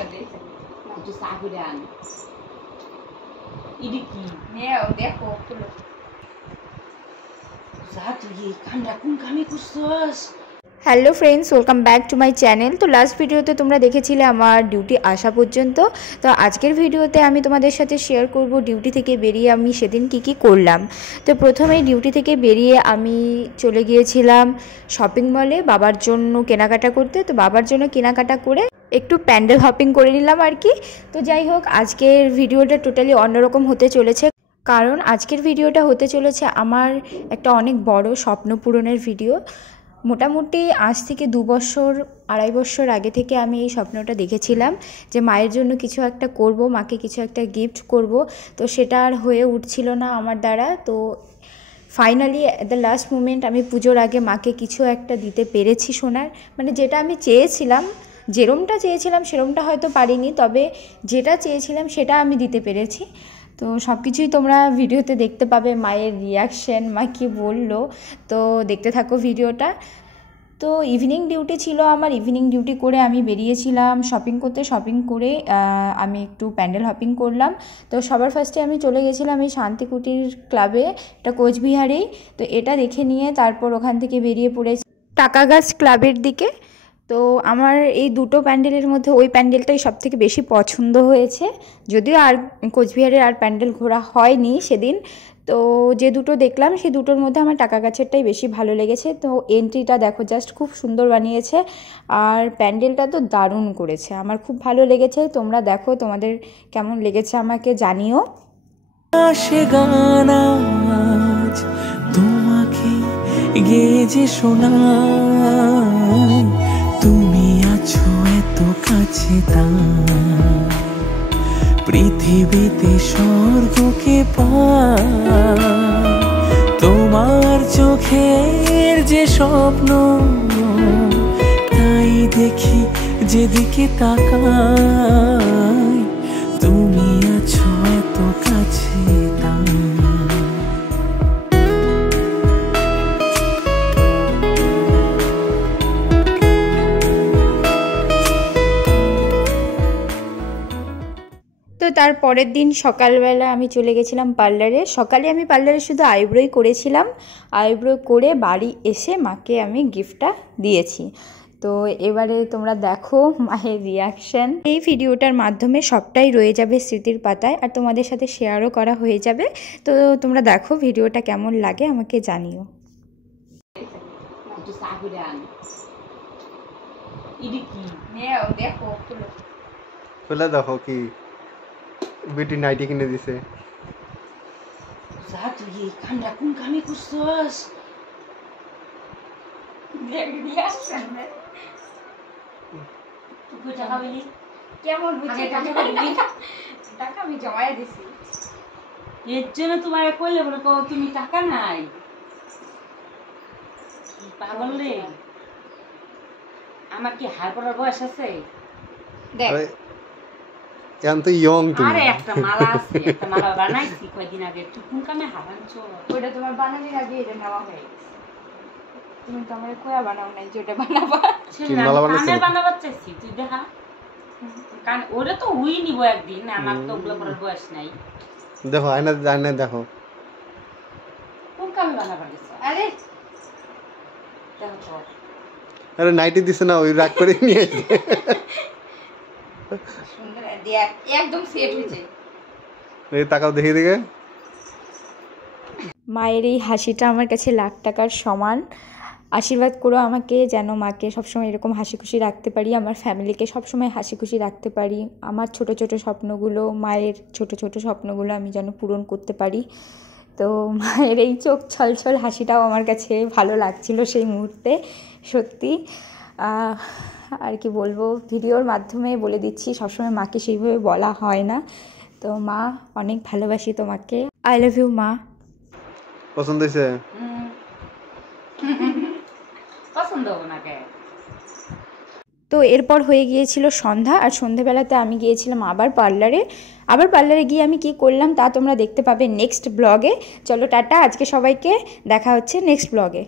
একটু চা করে আন ইডি কি দেখো যা তুই ঠান্ডা কোন কামে করছস। Hello friends, welcome back to my channel. তো লাস্ট ভিডিওতে তোমরা দেখেছিলে আমার ডিউটি আসা পর্যন্ত। তো আজকের ভিডিওতে আমি তোমাদের সাথে শেয়ার করব ডিউটি থেকে বেরিয়ে আমি সেদিন কি করলাম। তো প্রথমে ডিউটি থেকে বেরিয়ে আমি চলে গিয়েছিলাম শপিং মলে বাবার জন্য কেনাকাটা করতে। তো বাবার জন্য কেনাকাটা করে একটু প্যান্ডেল হপিং করে নিলাম আর কি। তো যাই হোক, আজকের ভিডিওটা টোটালি অন্যরকম হতে চলেছে, কারণ আজকের ভিডিওটা হতে চলেছে আমার একটা অনেক বড় স্বপ্ন পূরণের ভিডিও। মোটামুটি আজ থেকে 2 বছর 2.5 বছর আগে থেকে আমি এই স্বপ্নটা দেখেছিলাম যে মায়ের জন্য কিছু একটা করব, মাকে কিছু একটা গিফট করব। তো সেটা আর হয়ে উঠছিল না আমার দ্বারা। তো finally at the last moment আমি পুজোর আগে মাকে কিছু একটা দিতে পেরেছি সোনার, মানে যেটা আমি চেয়েছিলাম, যেরমটা চেয়েছিলাম সেরমটা হয়তো পারিনি, তবে যেটা চেয়েছিলাম সেটা আমি দিতে পেরেছি। তো সব কিছুই তোমরা ভিডিওতে দেখতে পাবে, মায়ের রিয়াকশান, মা কী বললো। তো দেখতে থাকো ভিডিওটা। তো ইভিনিং ডিউটি ছিল আমার, ইভিনিং ডিউটি করে আমি বেরিয়েছিলাম শপিং করতে। শপিং করে আমি একটু প্যান্ডেল হপিং করলাম। তো সবার ফার্স্টে আমি চলে গেছিলাম এই শান্তিকুটির ক্লাবে, এটা কোচবিহারেই। তো এটা দেখে নিয়ে তারপর ওখান থেকে বেরিয়ে পড়েছি টাকাগাছ ক্লাবের দিকে। তো আমার এই দুটো প্যান্ডেলের মধ্যে ওই প্যান্ডেলটাই সবথেকে বেশি পছন্দ হয়েছে, যদিও আর কোচবিহারের আর প্যান্ডেল ঘোরা হয়নি সেদিন। তো যে দুটো দেখলাম সেই দুটোর মধ্যে আমার টাকাগাছেরটাই বেশি ভালো লেগেছে। তো এন্ট্রিটা দেখো, জাস্ট খুব সুন্দর বানিয়েছে, আর প্যান্ডেলটা তো দারুণ করেছে, আমার খুব ভালো লেগেছে। তোমরা দেখো তোমাদের কেমন লেগেছে আমাকে জানিও। তোমাকে গেয়ে যে শোনাই, তুমি আছো এত কাছে, তা পৃথিবীতে স্বর্গকে পাই। তোমার চোখের যে স্বপ্ন, তাই দেখি যেদিকে তাকাই, তুমি আছো এত কাছে, তাই। তো তার পরের দিন সকালবেলা আমি চলে গেছিলাম পার্লারে। সকালে আমি পার্লারে শুধু আইব্রোই করেছিলাম, আইব্রো করে বাড়ি এসে মাকে আমি গিফটটা দিয়েছি। তো এবারে তোমরা দেখো মায়ের রিয়াকশান। এই ভিডিওটার মাধ্যমে সবটাই রয়ে যাবে স্মৃতির পাতায়, আর তোমাদের সাথে শেয়ারও করা হয়ে যাবে। তো তোমরা দেখো ভিডিওটা কেমন লাগে আমাকে জানিও। একটু চা করে আন ইডি কি দেখো খুলে দেখো কি বেটি নাইটি কিনে দিছে। যা তুই ঠান্ডা কোন কামে করছস। টাকা বলি কেমন বুঝে টাকা আমি জমাই দিছি, এর জন্য তোমার কইলে বলে তুমি টাকা নাই। কি পাগল রে, আমার কি হার করার বয়স আছে? দেখ এখন তো ইয়ং তুমি। আরে একটা মালা আছে, একটা মালা বানাইছি কয়দিন আগে। তুই কোন কামে হারানছো? ওইটা তোমার বানানোর আগে এটা নেওয়া হয়ে গেছে। তুমি তো আমার কোয়া বানাও নাই, যেটা বানাবা কানে বানাবার চাইছি। তুই দেখা কান, ওটা তো হুই নিব একদিন, আমার তো ওগুলো করার বয়স নাই। দেখো আয়না আয়না দেখো কোন কামে বানাবার গেছে? আরে দেখো তো, আরে নাইটি দিছে না, ওই রাগ করে নিয়ে আসছে। সুন্দর দেখ, একদম সেট হয়েছে। এই তাকাও দেখি দেখে। মায়ের এই হাসিটা আমার কাছে লাখ টাকার সমান। আশীর্বাদ করো আমাকে, যেন মাকে সবসময় এরকম হাসি খুশি রাখতে পারি, আমার ফ্যামিলিকে সবসময় হাসি খুশি রাখতে পারি। আমার ছোট ছোট স্বপ্নগুলো, মায়ের ছোট ছোট স্বপ্নগুলো আমি যেন পূরণ করতে পারি। তো মায়ের এই চোখ ছলছল হাসিটাও আমার কাছে ভালো লাগছিল সেই মুহূর্তে, সত্যি। আর কি বলবো, ভিডিওর মাধ্যমে বলে দিচ্ছি, সবসময় মাকে সেইভাবে বলা হয় না। তো মা, অনেক ভালোবাসি তোমাকে, আই লাভ ইউ মা। পছন্দ হয়েছে? পছন্দ হবে না কে? তো এরপর হয়ে গিয়েছিল সন্ধ্যা, আর সন্ধ্যাবেলাতে আমি গিয়েছিলাম আবার পার্লারে গিয়ে আমি কি করলাম তা তোমরা দেখতে পাবে নেক্সট ব্লগে। চলো টাটা, আজকে সবাইকে দেখা হচ্ছে নেক্সট ব্লগে।